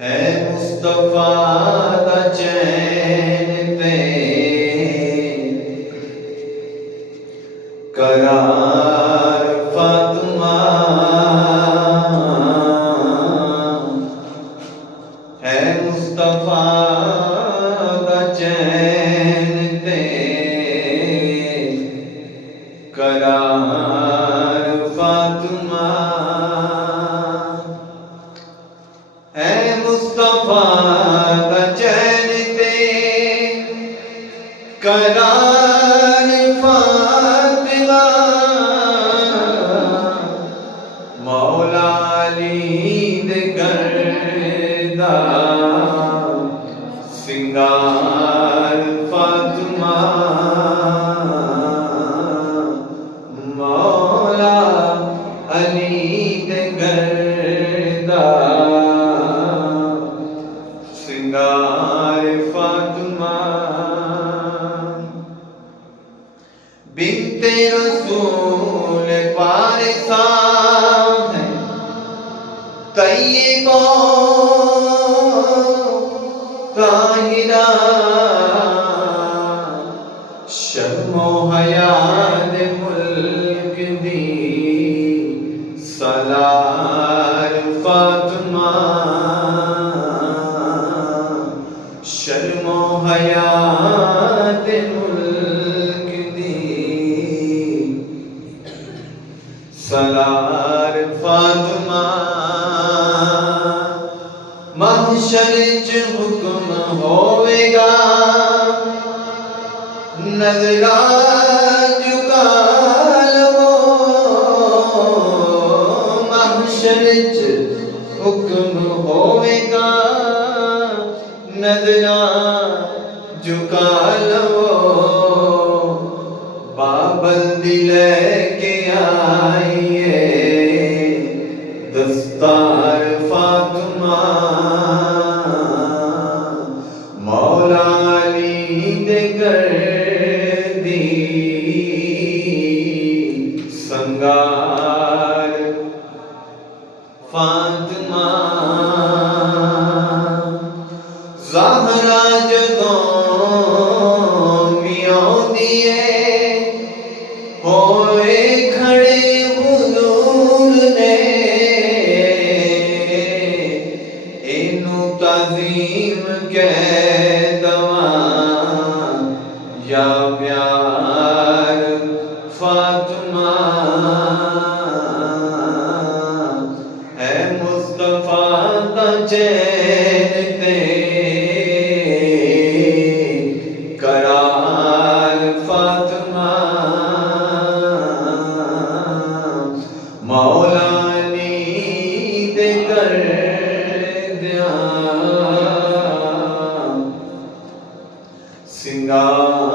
है मुस्तफा दा चैन ते करार फातिमा है मुस्तफा दा चैन ते करार फातिमा है मुस्तफा दा चैन ते करार फातिमा मौला अली दे घर दा सिंगार फातिमा मौला अली दे घर दा सिंगार फातिमा बिन्ते रसूल पारिसा है तैयबा ताहिरा शर्मो हया दे मुल्क दी सलार फातिमा शर्मो हया दे मुल्क दी सलार फातिमा महशर च हुक्म होवेगा नजरा झुका लवो महशर च हुक्म होवेगा नजरा झुका लवो पाबंदी लेके आइए दस्तार फातिमा मौला अली दे घर दी संगार फातिमा ज़हरा जदों भी आउंदी है होए खड़े हुजूर ने इनू ताज़ीम कह दवा या प्यार फातिमा है मुस्तफा दा चैन ते करार फातिमा मौला अली दे घर दिया सिंगार